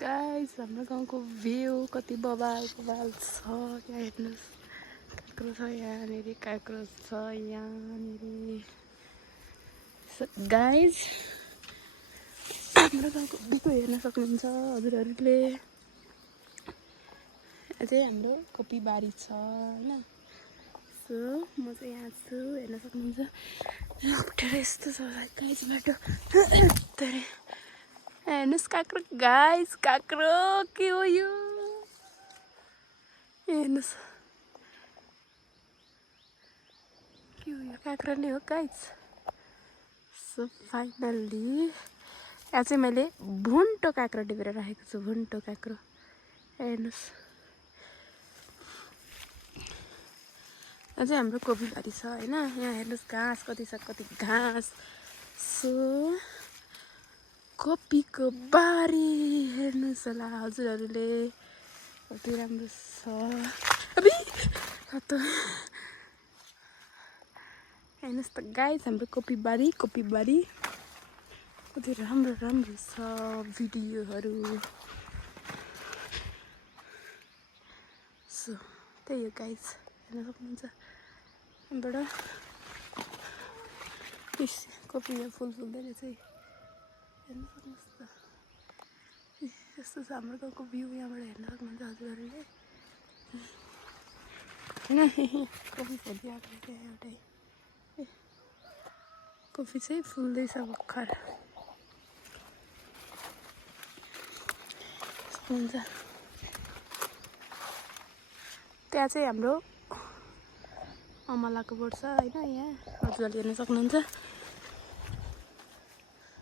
guys हाम्रो गाउँको view कति बवाल बवाल छ क्या हेर्नुस् काँक्रो छ यहाँनिर काँक्रो छ यहाँनिर गाइस हाम्रो गाउँको भ्यू हेर्न सक्नुहुन्छ हजुरहरूले अझै हाम्रो कोपीबारी छ हैन सो म चाहिँ यहाँ छु हेर्न सक्नुहुन्छ उठेर यस्तो छ गाइस बाटो तरे हेर्नुस् काँक्रो गाइस काँक्रो के हो यो हेर्नुस् के हो यो काँक्रो नै हो गाइस सो फाइनल्ली यहाँ चाहिँ मैले भुन्टो काँक्रो टिपेर राखेको छु भुन्टो काँक्रो हेर्नुस् अझै हाम्रो कोपीबारी छ हैन यहाँ हेर्नुस् घाँस कति छ कति घाँस सो कोपीको बारी हेर्नुस् होला हजुरहरूले कति राम्रो छ अबि त हेर्नुस् त गाइस हाम्रो कोपीबारी कति राम्रो राम्रो छ भिडियोहरू सो त्यही हो गाइस हेर्न सक्नुहुन्छ यहाँबाट कोपीमा फुल फुल्दै रहेछ हेर्न सक्नुहोस् त यस्तो छ हाम्रो गाउँको भ्यू यहाँबाट हेर्न सक्नुहुन्छ हजुरहरूले होइन कोपी फुलिआएको थियो एउटै कोपी चाहिँ फुल्दैछ भर्खर हुन्छ त्यहाँ चाहिँ हाम्रो अमलाको बोट छ होइन यहाँ हजुरहरूले हेर्न सक्नुहुन्छ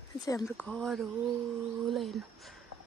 यो चाहिँ हाम्रो घर हो ल हेर्नु